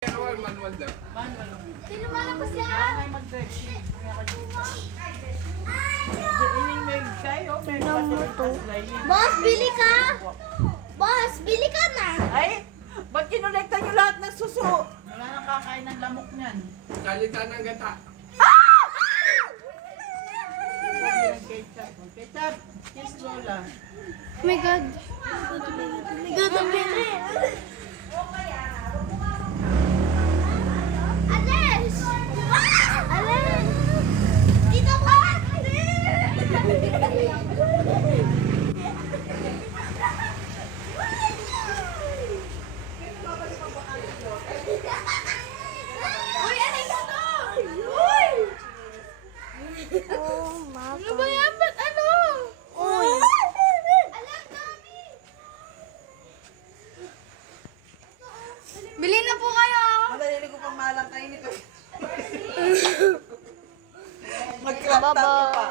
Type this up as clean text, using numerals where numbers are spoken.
Manual daw. Sino malapos yan? Ay, mag-dressing. Ining may kayo, may Boss, bili ka! Boss, bili ka na! Ay, ba't kinolekta nyo lahat ng suso? Wala nang kakain ng lamok niyan. Salita ng gata. Ketchup. Ketchup. Kiss Lola. Oh my God. Oh my God, ang bili. Ales! Ales! Dito ko! Uy, ano ka to? Uy! Oh, mama. Ano ba yan? Ba't ano? Uy! Alam, dami! Bili na po kayo! Madali ko pang malang kainin ko. Mag-crop top pa.